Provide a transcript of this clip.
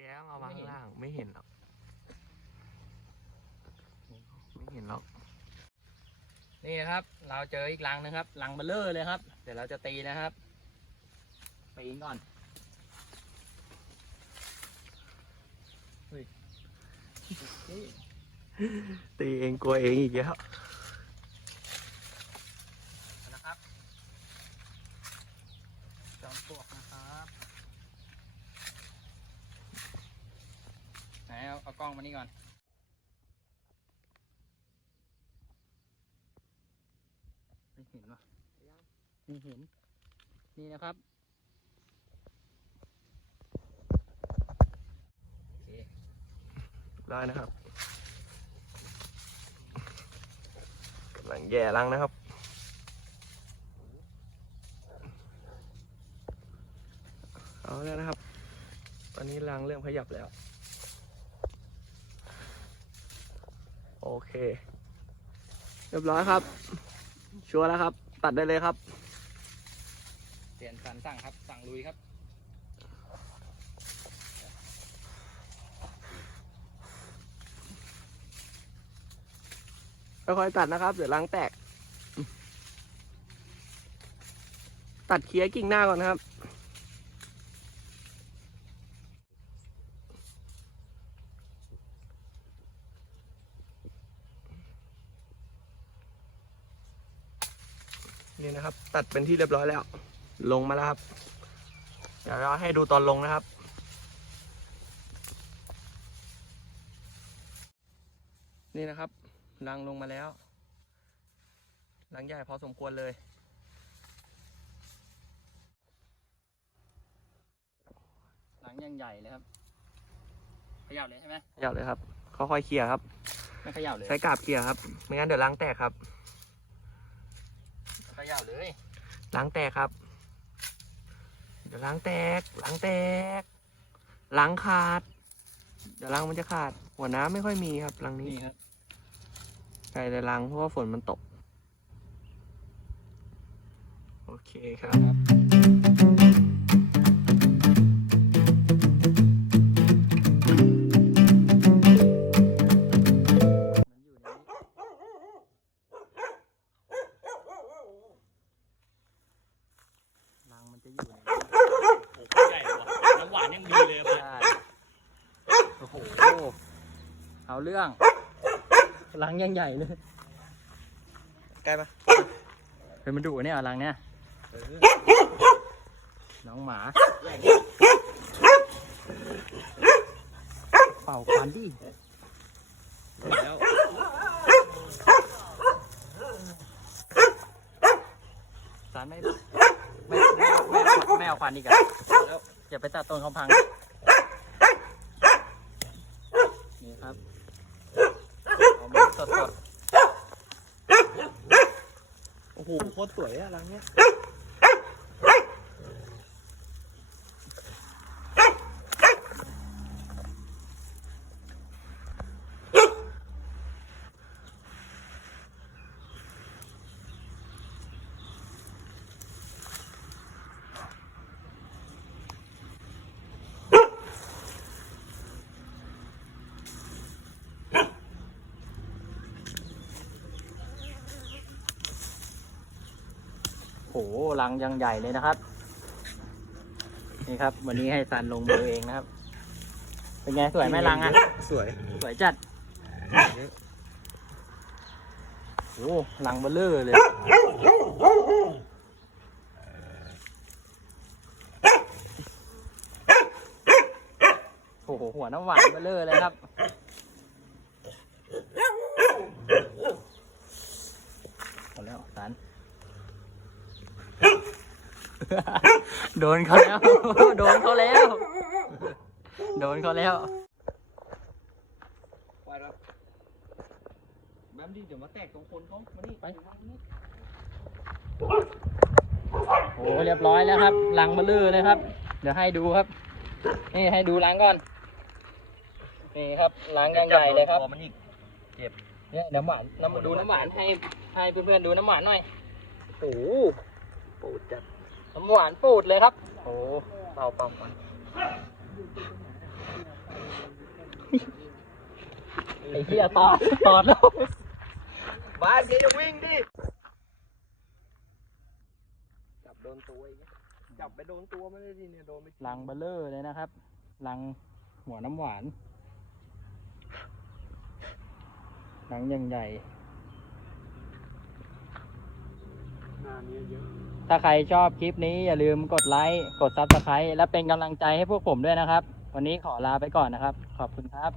แกต้องเอามาข้างล่างไม่เห็นหรอก ไม่เห็นหรอก นี่ครับ เราเจออีกรังนึงครับรังเบลเลอร์เลยครับ เดี๋ยวเราจะตีนะครับปีนก่อนเฮ้ยนี่ตีเองกลัวเองอีกแล้ว นะครับจอมปลวกนะครับไหนเอาเอา กล้องมานี่ก่อน ไม่เห็นวะไม่เห็น นี่นะครับได้นะครับกำลังแย่รังนะครับ เอาแล้วนะครับ ตอนนี้รังเริ่มขยับแล้ว โอ เค เรียบร้อยครับ ชัวร์แล้วครับ ตัดได้เลยครับ เปลี่ยนสันสั่งครับ สั่งลุยครับ ค่อยๆตัดนะครับ เดี๋ยวรังแตก ตัดเคลียร์กิ่งหน้าก่อนนะครับ นี่นะครับ ตัดเป็นที่เรียบร้อยแล้ว ลงมาแล้วครับ เดี๋ยวเราให้ดูตอนลงนะครับ นี่นะครับรังลงมาแล้วรังใหญ่พอสมควรเลยหลังยังใหญ่เลยครับเขย่าเลยใช่ไหมขยับเลยครับค่อยๆเคลียร์ครับ ไม่เขย่าเลยใช้กาบเคลียร์ครับไม่งั้นเดี๋ยวล้างแตกครับ เขย่าเลย ล้างแตกครับ เดี๋ยวล้างแตกล้างแตกล้างขาด เดี๋ยวล้างมันจะขาด หัวน้ำไม่ค่อยมีครับรังนี้นี่ครับใช่เลยล้างเพราะว่าฝนมันตก โอเคครับ เอาเรื่องรังยังใหญ่เลยใกล้ปะเฮ้ยมันดุเนี่ยรังเนี่ยน้องหมาเป่าควันดิแล้วสารไม่ไม่ไม่ไม่ไม่เอาควันอีกอะอย่าไปตัดต้นเขาพัง นี่ครับเอามาสดสด โหโคตรสวยอะรังเนี้ย โอ้โหรังยังใหญ่เลยนะครับ นี่ครับ วันนี้ให้ซันลงมือเองนะครับ เป็นไงสวยไหมรังอะสวย สวยจัดโอ้รังเบลเลอร์เลย โอ้โห หัวน้ำหวานเบลเลอร์เลยครับ หมดแล้วสัน โดนเขาแล้ว โดนเขาแล้ว โดนเขาแล้วไปครับแบมดิเดี๋ยวมาแตกตรงคนเขามานี่ไปโอ้เรียบร้อยแล้วครับลังเบลเลอร์เลยครับ เดี๋ยวให้ดูครับ นี่ให้ดูล้างก่อน นี่ครับล้างยังใหญ่เลยครับตัวมันอีกเนี่ยน้ำหวานน้ำดูน้ำหวานให้ให้เพื่อนๆดูน้ำหวานหน่อย โอ้โหปูดจัด น้ำหวานปูดเลยครับ โอ้เป่าเป่าก่อนไอ้เหี้ยตอดตอดแล้วบ้านแกจะวิ่งดิ จับโดนตัวอีกจับไปโดนตัวไม่ได้ดิเนี่ยโดนไปลังเบลเลอร์เลยนะครับลังหัวน้ำหวานลังยังใหญ่ หน้านี้เยอะ ถ้าใครชอบคลิปนี้อย่าลืมกดไลค์กดซับสไครต์และเป็นกำลังใจให้พวกผมด้วยนะครับ วันนี้ขอลาไปก่อนนะครับ ขอบคุณครับ